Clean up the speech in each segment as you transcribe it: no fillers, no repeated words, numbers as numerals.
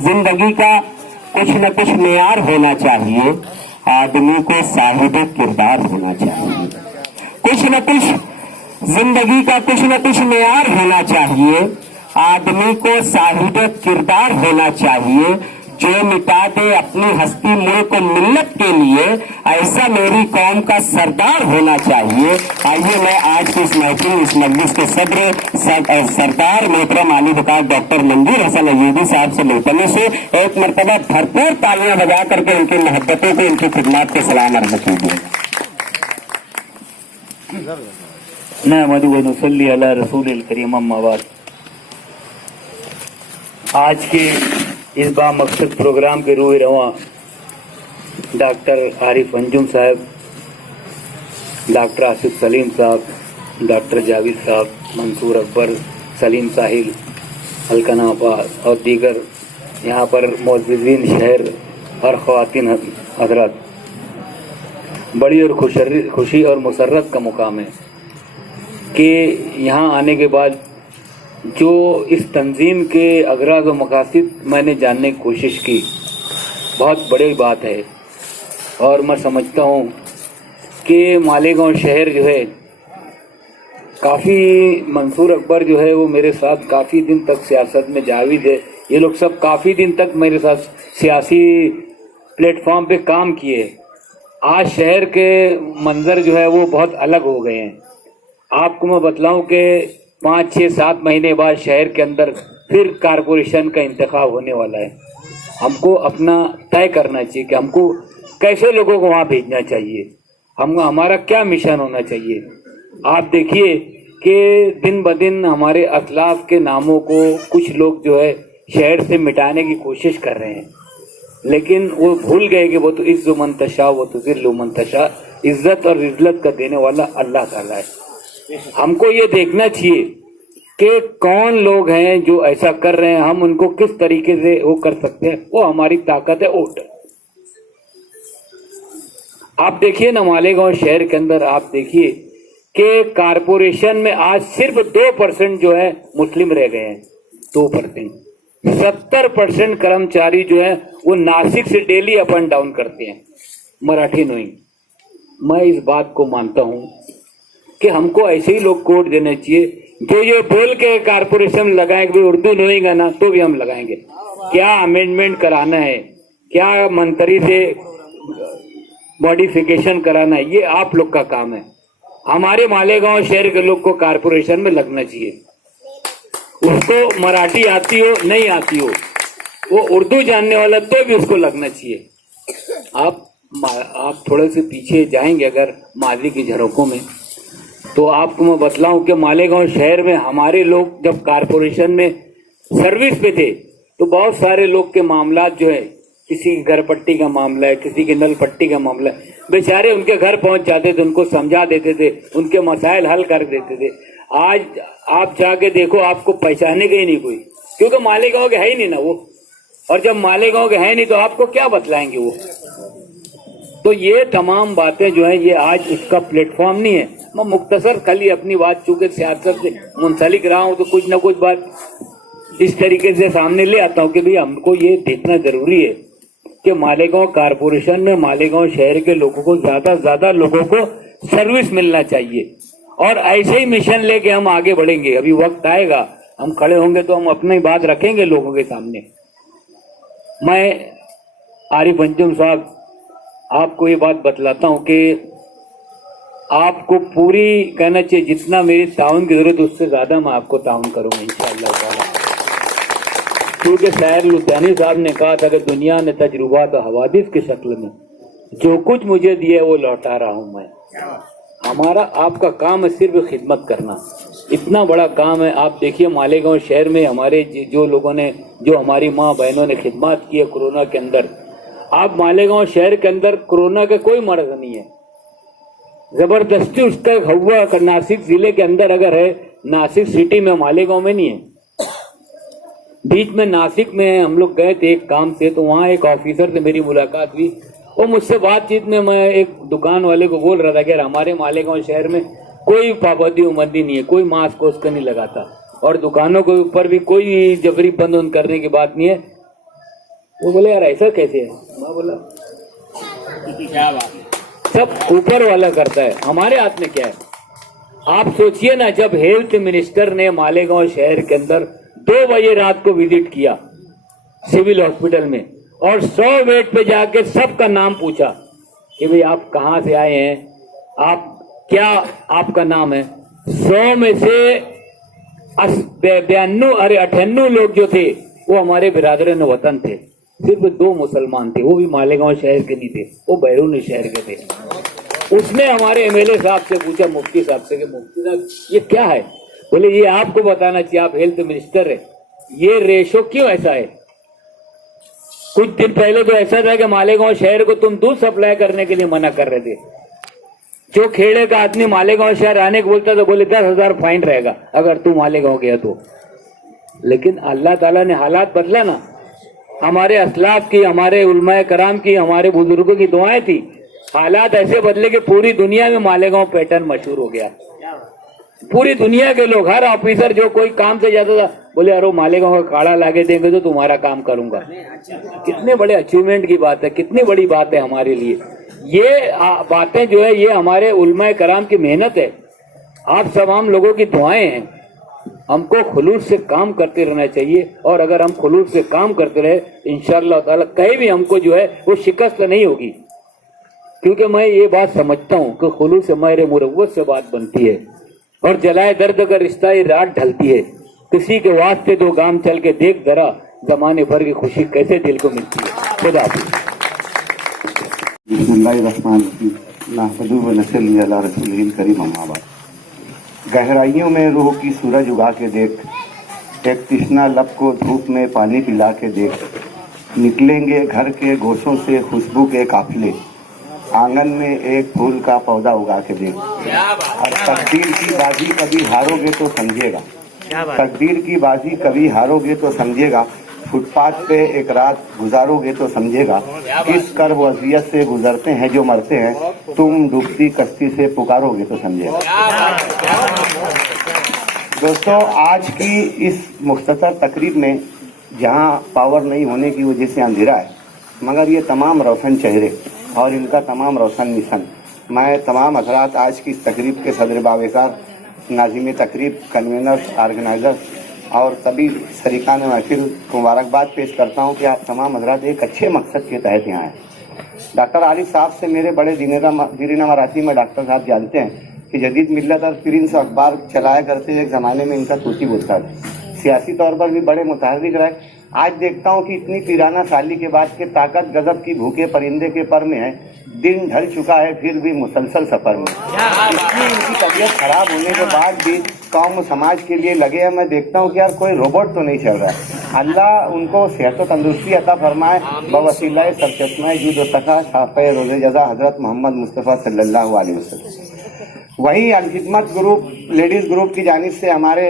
जिंदगी का कुछ न कुछ मेयार होना चाहिए, आदमी को साहिब किरदार होना चाहिए। कुछ न कुछ जिंदगी का कुछ न कुछ मेयार होना चाहिए, आदमी को साहिब किरदार होना चाहिए। जो मिटा दे अपनी हस्ती मुल्क मिल्लत के लिए, ऐसा मेरी कौम का सरदार होना चाहिए। आइए मैं आज की इस महफिल, इस मजलिस के सदर सरदार मोहतरम आली वकार डॉक्टर मंजूर हसन अयूबी साहब से मिलने से एक मरतबा भरपूर तालियां बजा करके उनकी मोहब्बतों को, उनकी खिदमत के सलाम अर्ज कीजिए। नहमदुहु व नुसल्ली अला रसूलिल करीम, अम्मा बाद। आज के इस बामकसद प्रोग्राम के रूह रवां डॉक्टर आरिफ अंजुम साहब, डॉक्टर आसिफ सलीम साहब, डॉक्टर जावेद साहब, मंसूर अकबर, सलीम साहिल, अलकना अब्बास और दीगर यहाँ पर मौजूदीन शहर और ख़वातीन हज़रात, बड़ी और खुशी और मुसर्रत का मुकाम है कि यहाँ आने के बाद जो इस तंजीम के अगराज़ व मकासिद मैंने जानने की कोशिश की, बहुत बड़ी बात है। और मैं समझता हूँ कि मालेगांव शहर जो है, काफ़ी मंसूर अकबर जो है वो मेरे साथ काफ़ी दिन तक सियासत में, जावेद है, ये लोग सब काफ़ी दिन तक मेरे साथ सियासी प्लेटफॉर्म पे काम किए। आज शहर के मंजर जो है वो बहुत अलग हो गए हैं। आपको मैं बतलाऊं कि 5, 6, 7 महीने बाद शहर के अंदर फिर कारपोरेशन का इंतखाब होने वाला है। हमको अपना तय करना चाहिए कि हमको कैसे लोगों को वहाँ भेजना चाहिए, हमारा क्या मिशन होना चाहिए। आप देखिए कि दिन ब दिन हमारे असलाफ के नामों को कुछ लोग जो है शहर से मिटाने की कोशिश कर रहे हैं, लेकिन वो भूल गए कि वो तो इज़्ज़ु मन तशा वो तो ज़िल्लु मन तशा, इज्जत और इज्जत का देने वाला अल्लाह ताला है। हमको ये देखना चाहिए कि कौन लोग हैं जो ऐसा कर रहे हैं, हम उनको किस तरीके से वो कर सकते हैं। वो हमारी ताकत है वोट। आप देखिए ना, मालेगांव शहर के अंदर आप देखिए कि कारपोरेशन में आज सिर्फ 2% जो है मुस्लिम रह गए हैं। 2%, 70% कर्मचारी जो है वो नासिक से डेली अप एंड डाउन करते हैं, मराठी नोइंग। मैं इस बात को मानता हूं कि हमको ऐसे ही लोग कोड देने चाहिए जो ये बोल के कारपोरेशन लगाएंगे, उर्दू नोएगा ना तो भी हम लगाएंगे। क्या अमेंडमेंट कराना है, क्या मंत्री से मॉडिफिकेशन कराना है, ये आप लोग का काम है। हमारे मालेगांव शहर के लोग को कारपोरेशन में लगना चाहिए। उसको मराठी आती हो नहीं आती हो, वो उर्दू जानने वाला तो भी उसको लगना चाहिए। आप थोड़े से पीछे जाएंगे अगर माजी की झरोकों में, तो आपको मैं बतलाऊं कि मालेगांव शहर में हमारे लोग जब कारपोरेशन में सर्विस पे थे तो बहुत सारे लोग के मामला जो है, किसी की घर पट्टी का मामला है, किसी की नल पट्टी का मामला है, बेचारे उनके घर पहुंच जाते थे, उनको समझा देते थे, उनके मसाइल हल कर देते थे। आज आप जाके देखो, आपको पहचाने का ही नहीं कोई, क्योंकि मालेगांव के है ही नहीं ना वो। और जब मालेगांव के है नहीं तो आपको क्या बतलाएंगे वो। तो ये तमाम बातें जो है ये आज उसका प्लेटफॉर्म नहीं है। मैं मुख्तसर खाली अपनी बात, चूंकि सियासत से मुंसलिक रहा हूं तो कुछ ना कुछ बात इस तरीके से सामने ले आता हूं कि भाई हमको ये देखना जरूरी है कि मालेगांव कारपोरेशन में मालेगांव शहर के लोगों को ज्यादा से ज्यादा लोगों को सर्विस मिलना चाहिए। और ऐसे ही मिशन लेके हम आगे बढ़ेंगे। अभी वक्त आएगा, हम खड़े होंगे तो हम अपनी बात रखेंगे लोगों के सामने। मैं आरिफ अंजुम साहब आपको ये बात बतलाता हूं कि आपको पूरी कहना चाहिए, जितना मेरी ताउन की जरूरत उससे ज्यादा मैं आपको ताउन करूंगा इंशाअल्लाह ताला। क्योंकि शायर लुधियानी साहब ने कहा था कि दुनिया ने तजुर्बात और हवादिस के शक्ल में जो कुछ मुझे दिया वो लौटा रहा हूं मैं। हमारा आपका काम है सिर्फ खिदमत करना, इतना बड़ा काम है। आप देखिए मालेगांव शहर में हमारे जो लोगों ने, जो हमारी माँ बहनों ने खिदमत की है कोरोना के अंदर। आप मालेगांव शहर के अंदर कोरोना का कोई मर्ज नहीं है, जबरदस्ती उसका हुआ नासिक जिले के अंदर अगर है, नासिक सिटी में, मालेगांव में नहीं है। बीच में नासिक में हम लोग गए थे एक काम से, तो वहाँ एक ऑफिसर से मेरी मुलाकात हुई। वो मुझसे बातचीत में मैं एक दुकान वाले को बोल रहा था कि हमारे मालेगांव शहर में कोई पाबंदी उमंदी नहीं है, कोई मास्क उसका नहीं लगाता, और दुकानों के ऊपर भी कोई जबरी बंद करने की बात नहीं है। वो बोले यार ऐसा कैसे है, मैं बोला क्या बात, सब ऊपर वाला करता है, हमारे हाथ में क्या है। आप सोचिए ना, जब हेल्थ मिनिस्टर ने मालेगांव शहर के अंदर 2 बजे रात को विजिट किया सिविल हॉस्पिटल में और 100 बेड पे जाके सबका नाम पूछा कि भाई आप कहाँ से आए हैं, आप क्या आपका नाम है, 100 में से 98 लोग जो थे वो हमारे बिरादरान वतन थे, सिर्फ 2 मुसलमान थे, वो भी मालेगांव शहर के नहीं थे, वो बैरून शहर के थे। उसने हमारे एमएलए साहब से पूछा, मुफ्ती साहब से, कि मुफ्ती साहब ये क्या है, बोले ये आपको बताना चाहिए, आप हेल्थ मिनिस्टर है, ये रेशो क्यों ऐसा है। कुछ दिन पहले तो ऐसा था कि मालेगांव शहर को तुम दूध सप्लाई करने के लिए मना कर रहे थे, जो खेड़े का आदमी मालेगांव शहर आने को बोलता तो बोले 10,000 फाइन रहेगा अगर तू मालेगांव गया तो। लेकिन अल्लाह ताला ने हालात बदला ना, हमारे असलाफ की, हमारे उलमाए कराम की, हमारे बुजुर्गों की दुआएं थी, हालात ऐसे बदले कि पूरी दुनिया में मालेगांव पैटर्न मशहूर हो गया। पूरी दुनिया के लोग, हर ऑफिसर जो कोई काम से जाता था बोले अरे मालेगांव का काढ़ा लाके देंगे तो तुम्हारा काम करूंगा। कितने बड़े अचीवमेंट की बात है, कितनी बड़ी बात है हमारे लिए। ये बातें जो है ये हमारे उलमाए कराम की मेहनत है, आप तमाम लोगों की दुआएं हैं। हमको खुलूस से काम करते रहना चाहिए, और अगर हम खुलूस से काम करते रहे इंशाअल्लाह ताला कहीं भी हमको जो है वो शिकस्त नहीं होगी, क्योंकि मैं ये बात समझता हूँ कि खुलूस से मेरे मुरव्वत से बात बनती है और जलाए दर्द का रिश्ता ये रात ढलती है। किसी के वास्ते 2 गांव चल के देख जरा, जमाने भर की खुशी कैसे दिल को मिलती है। खुदा हाफिज़। गहराइयों में रूह की सूरज उगा के देख, एक तृष्णा लब को धूप में पानी पिला के देख, निकलेंगे घर के गोशों से खुशबू के काफिले, आंगन में एक फूल का पौधा उगा के देख। और तकदीर की बाजी कभी हारोगे तो समझेगा, तकदीर की बाजी कभी हारोगे तो समझेगा, फुटपाथ पे एक रात गुजारोगे तो समझेगा, किस कर्ब वज़ियत से गुजरते हैं जो मरते हैं, तुम डूबती कश्ती से पुकारोगे तो समझेगा। दोस्तों, आज की इस मुख्तसर तकरीब में जहां पावर नहीं होने की वजह से अंधेरा है, मगर ये तमाम रोशन चेहरे और इनका तमाम रोशन मिशन, मैं तमाम हज़रात आज की इस तकरीब के सदर बावकार, नाज़िम तकरीब, कन्वीनर्स, ऑर्गेनाइजर्स और सभी शरीकान महफिल को मुबारकबाद पेश करता हूँ कि आप तमाम हज़रात एक अच्छे मकसद के तहत यहाँ आए। डॉक्टर आरिफ साहब से मेरे बड़े दीरीना मराठी में डॉक्टर साहब जानते हैं कि जदीद मिल्लत और प्रिंस अखबार चलाया करते एक ज़माने में इनका तूती बोलता था, सियासी तौर पर भी बड़े मुतहर्रिक रहे। आज देखता हूँ कि इतनी पीराना साली के बाद के ताकत गजब की भूखे परिंदे के पर में है, दिन ढल चुका है फिर भी मुसलसल सफर में। इतनी इनकी तबीयत खराब होने के बाद भी कौम समाज के लिए लगे हैं। मैं देखता हूँ कि यार कोई रोबोट तो नहीं चल रहा है। अल्लाह उनको सेहत व तंदुरुस्ती अता फरमाए, बवसीला सरचश्मा जुद तका शाफ़े रोज़े जज़ा हज़रत मोहम्मद मुस्तफ़ा सल्लल्लाहु अलैहि वसल्लम। वहीं अलखिदमत ग्रुप, लेडीज़ ग्रुप की जानिब से हमारे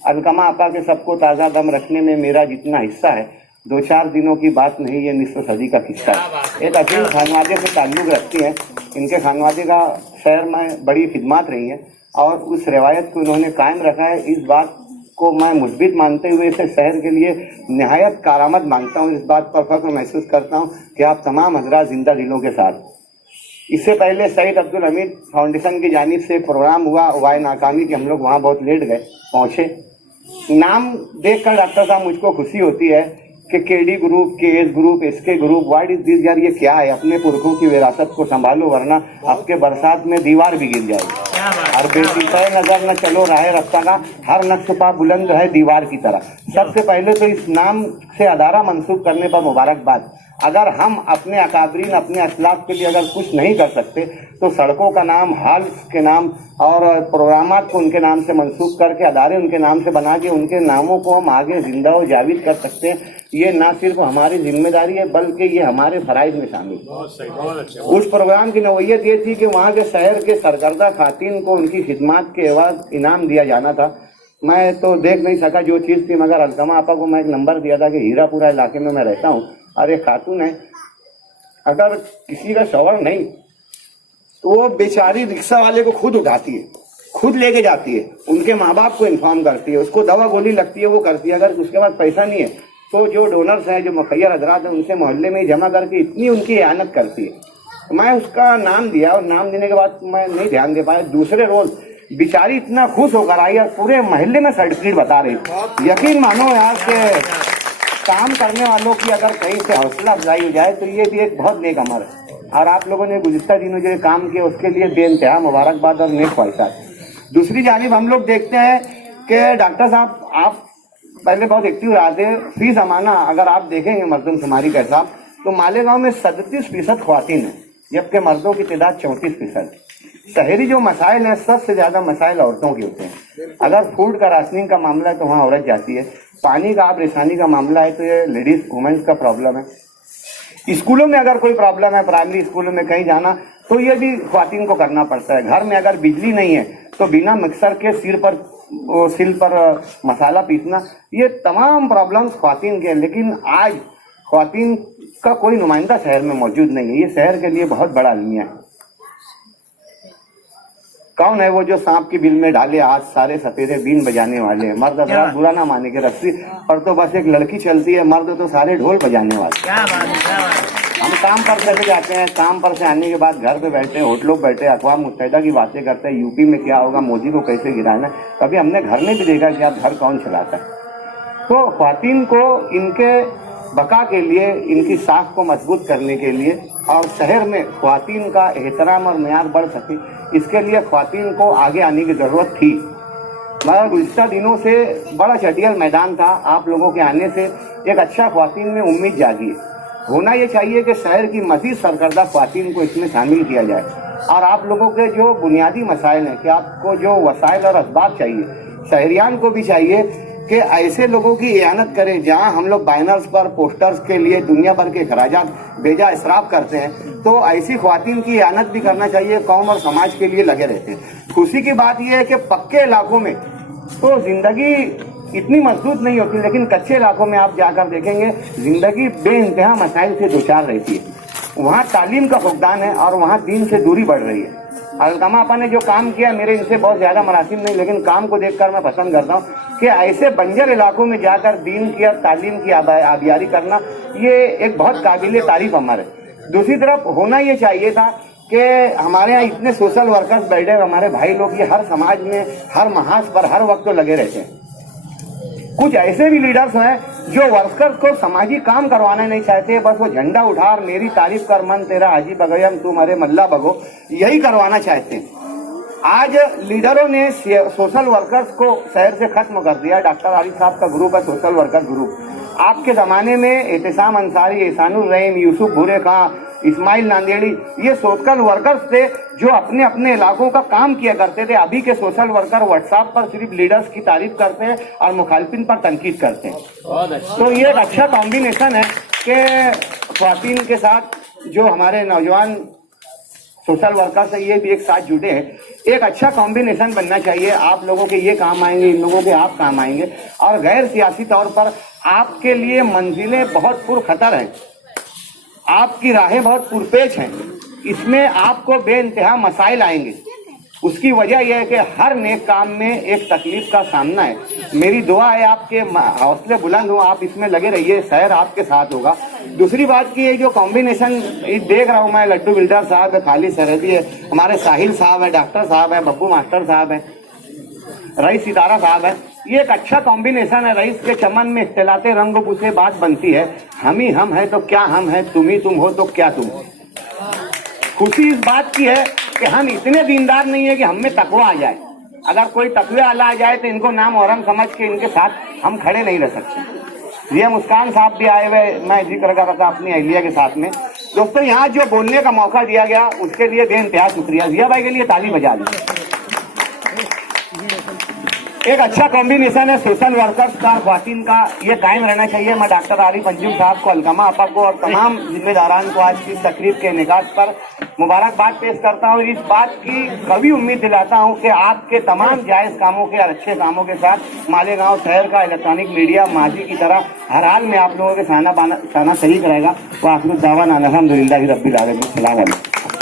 अलकमा आपा के सबको ताज़ा दम रखने में मेरा जितना हिस्सा है, 2-4 दिनों की बात नहीं, ये निस्फ सदी का किस्सा है। एक अजीम खानवादे से ताल्लुक़ रखती है, इनके खानवादे का शहर में बड़ी खिदमत रही है और उस रवायत को इन्होंने कायम रखा है। इस बात को मैं मुस्बित मानते हुए इसे शहर के लिए नहायत कारामद मानता हूँ। इस बात पर फख्र महसूस करता हूँ कि आप तमाम हज़रात जिंदा दिलों के साथ। इससे पहले सईद अब्दुल हमीद फाउंडेशन की जानिब से प्रोग्राम हुआ, वाय नाकामी कि हम लोग वहाँ बहुत लेट गए, पहुँचे। नाम देखकर डॉक्टर साहब मुझको खुशी होती है कि KD group, KS group, SK group, what is this यार, ये क्या है? अपने पुरखों की विरासत को संभालो वरना आपके बरसात में दीवार भी गिर जाएगी। और बेसिफाए नजर न चलो राह रफ्ता का, हर नक्श पा बुलंद है दीवार की तरह। सबसे पहले तो इस नाम से अदारा मंसूब करने पर मुबारकबाद। अगर हम अपने अकाबरीन, अपने असलाफ के लिए अगर कुछ नहीं कर सकते तो सड़कों का नाम, हॉल के नाम और प्रोग्रामात को उनके नाम से मंसूब करके, अदारे उनके नाम से बना के उनके नामों को हम आगे जिंदा और जाविद कर सकते हैं। ये ना सिर्फ हमारी जिम्मेदारी है बल्कि ये हमारे फराइज में शामिल है। उस प्रोग्राम की नौयत ये थी कि वहाँ के शहर के सरकर्दा खातिन को उनकी खिदमत के एवज इनाम दिया जाना था। मैं तो देख नहीं सका जो चीज़ थी, मगर अलकमा आपा को मैं एक नंबर दिया था कि हीरापुरा इलाके में मैं रहता हूँ और एक खातून है, अगर किसी का शौहर नहीं तो वो बेचारी रिक्शा वाले को खुद उठाती है, खुद लेके जाती है, उनके माँ बाप को इन्फॉर्म करती है, उसको दवा गोली लगती है वो करती है। अगर उसके पास पैसा नहीं है तो जो डोनर्स हैं, जो मुखैर हजरात हैं, उनसे मोहल्ले में जमा करके इतनी उनकी एहनत करती है, तो मैं उसका नाम दिया और नाम देने के बाद मैं नहीं ध्यान दे पाया। दूसरे रोज बेचारी इतना खुश होकर आई और पूरे मोहल्ले में सर्टिफिकेट बता रही। यकीन मानो यार के काम करने वालों की अगर कहीं से हौसला अफजाई हो जाए तो ये भी एक बहुत नेक अमल है। और आप लोगों ने गुज़िश्ता दिनों जो काम किया उसके लिए बेइंतहा मुबारकबाद और नेक ख्वाहिशात। दूसरी जानिब हम लोग देखते हैं कि डॉक्टर साहब आप पहले बहुत एक्टिव रहे थे। फी ज़माना अगर आप देखेंगे मर्दम शुमारी का हिसाब तो मालेगांव में 37% ख्वातीन है, जबकि मर्दों की तादाद 34%। शहरी जो मसाइल हैं सबसे ज़्यादा मसाइल औरतों के होते हैं। अगर फूड का राशनिंग का मामला है तो वहाँ औरत जाती है, पानी का आब रेसानी का मामला है तो ये लेडीज वुमेन्स का प्रॉब्लम है। स्कूलों में अगर कोई प्रॉब्लम है, प्राइमरी स्कूलों में कहीं जाना तो ये भी ख्वातीन को करना पड़ता है। घर में अगर बिजली नहीं है तो बिना मिक्सर के सिल पर मसाला पीसना, ये तमाम प्रॉब्लम्स ख्वातीन के हैं। लेकिन आज ख्वातीन का कोई नुमाइंदा शहर में मौजूद नहीं है। ये शहर के लिए बहुत बड़ा अलमिया है। कौन है वो जो सांप की बिल में डाले आज सारे सपेरे बीन बजाने वाले हैं? मर्द हजरात बुरा ना माने के रस्सी पर तो बस एक लड़की चलती है, मर्द तो सारे ढोल बजाने वाले। हम काम पर चले जाते हैं, काम पर से आने के बाद घर पे बैठे हैं, होटलों पर बैठे अक़वाम मुत्तहिदा की बातें करते हैं, यूपी में क्या होगा, मोदी को कैसे गिराना। कभी हमने घर में भी देखा कि आप घर कौन चलाता है। तो ख्वातीन को इनके बका के लिए, इनकी साख को मजबूत करने के लिए और शहर में ख्वातीन का एहतराम और मेयार बढ़ सके, इसके लिए ख्वातीन को आगे आने की ज़रूरत थी। मगर गुज़िश्ता दिनों से बड़ा चटियल मैदान था। आप लोगों के आने से एक अच्छा ख्वातीन में उम्मीद जागी है। होना ये चाहिए कि शहर की मज़ीद सरकर्दा ख्वातीन को इसमें शामिल किया जाए। और आप लोगों के जो बुनियादी मसाइल हैं कि आपको जो वसाइल और असबाब चाहिए, शहरियान को भी चाहिए कि ऐसे लोगों की इयानत करें जहां हम लोग बैनर्स पर, पोस्टर्स के लिए दुनिया भर के खराजात बेजा इसराफ करते हैं, तो ऐसी ख्वातीन की इयानत भी करना चाहिए। कौम और समाज के लिए लगे रहते हैं। खुशी की बात यह है कि पक्के इलाकों में तो जिंदगी इतनी मजबूत नहीं होती, लेकिन कच्चे इलाकों में आप जाकर देखेंगे जिंदगी बेइंतहा मसाइल से दोचार रहती है। वहाँ तालीम का फुकदान है और वहाँ दीन से दूरी बढ़ रही है। अलकमा आपा ने जो काम किया, मेरे इनसे बहुत ज्यादा मरासिम नहीं, लेकिन काम को देखकर मैं पसंद करता हूँ कि ऐसे बंजर इलाकों में जाकर दीन की और तालीम की आबियारी करना, ये एक बहुत काबिल तारीफ अमल है। दूसरी तरफ होना ये चाहिए था कि हमारे यहाँ इतने सोशल वर्कर्स बैठे, हमारे भाई लोग ये हर समाज में, हर महाज पर हर वक्त तो लगे रहते हैं। कुछ ऐसे भी लीडर्स हैं जो वर्कर्स को समाजी काम करवाना नहीं चाहते, बस वो झंडा उठा और मेरी तारीफ कर मन तेरा हाजी बगयम तू मरे मल्ला बगो, यही करवाना चाहते हैं। आज लीडरों ने सोशल वर्कर्स को शहर से खत्म कर दिया। डॉक्टर आरिफ साहब का ग्रुप है सोशल वर्कर ग्रुप। आपके जमाने में एहतिसाम अंसारी, एहसानुर रहीम, यूसुफ भूरे खां, इस्माइल नांदेड़ी, ये सोशल वर्कर्स थे जो अपने अपने इलाकों का काम किया करते थे। अभी के सोशल वर्कर व्हाट्सएप पर सिर्फ लीडर्स की तारीफ करते हैं और मुखालिफिन पर तनकीद करते हैं। तो ये एक अच्छा कॉम्बिनेशन है कि ख्वातीन के साथ जो हमारे नौजवान सोशल वर्कर्स है ये भी एक साथ जुटे हैं। एक अच्छा कॉम्बिनेशन बनना चाहिए। आप लोगों के ये काम आएंगे, इन लोगों के आप काम आएंगे, और गैर सियासी तौर पर आपके लिए मंजिलें बहुत पुरखतर हैं, आपकी राहें बहुत पुरपेच हैं। इसमें आपको बेइंतहा मसाइल आएंगे। उसकी वजह यह है कि हर नेक काम में एक तकलीफ का सामना है। मेरी दुआ है आपके हौसले बुलंद हो, आप इसमें लगे रहिए, शहर आपके साथ होगा। दूसरी बात की ये जो कॉम्बिनेशन देख रहा हूँ मैं, लड्डू बिल्डर साहब है, खालिद सरहदी है, हमारे साहिल साहब है, डॉक्टर साहब है, बब्बू मास्टर साहब है, रईस सितारा साहब है, ये एक अच्छा कॉम्बिनेशन है। रईस के चमन में इख्तिलाते रंगों से बात बनती है, हम ही हम है तो क्या हम है, तुम ही तुम हो तो क्या तुम। खुशी इस बात की है कि हम इतने दीनदार नहीं है कि हम में तकवा आ जाए। अगर कोई तकवे वाला आ जाए तो इनको नाम औरम समझ के इनके साथ हम खड़े नहीं रह सकते। ये मुस्कान साहब भी आए हुए, मैं जिक्र कर रहा था अपनी अहलिया के साथ में। दोस्तों यहाँ जो बोलने का मौका दिया गया उसके लिए बेइंतहा शुक्रिया। जिया भाई के लिए ताली बजा दी। एक अच्छा कॉम्बिनेशन है सोशल वर्कर्स का, ख्वातीन का, ये कायम रहना चाहिए। मैं डॉक्टर आरिफ अंजुम साहब को, अलकमा आपा को और तमाम जिम्मेदारान को आज की तकरीब के इनेकाद पर मुबारकबाद पेश करता हूँ। इस बात की कभी उम्मीद दिलाता हूँ कि आपके तमाम जायज़ कामों के और अच्छे कामों के साथ मालेगांव शहर का इलेक्ट्रॉनिक मीडिया माजी की तरह हर हाल में आप लोगों के साना शरीक रहेगा। वो आखिर दावा अल्हम्दुलिल्लाह रब्बिल आलमीन। अस्सलाम वालेकुम।